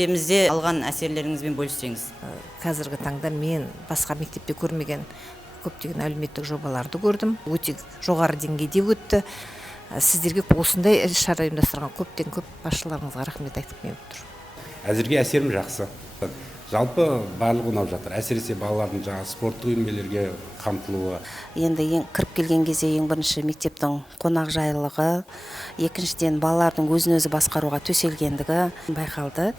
мектебімізде алған әсерлеріңізбен бөліссеңіз. Қазіргі таңда мен басқа мектепте көрмеген көптеген әлеуметтік жобаларды көрдім. Өте жоғары деңгейде өтті. Сіздерге осындай іс-шара ұйымдастырған көп басшыларыңызға рахмет айтып келіп тұр. Әзірге әсерім жақсы. Жалпы барлығы ұнап жатыр. Әсіресе балалардың жаңа спорттық үйірмелерге қамтылуы. Енді кіріп келген кезде ең бірінші мектептің қонақжайлылығы, екіншіден балалардың өзін өзі басқаруға төселгендігі байқалды.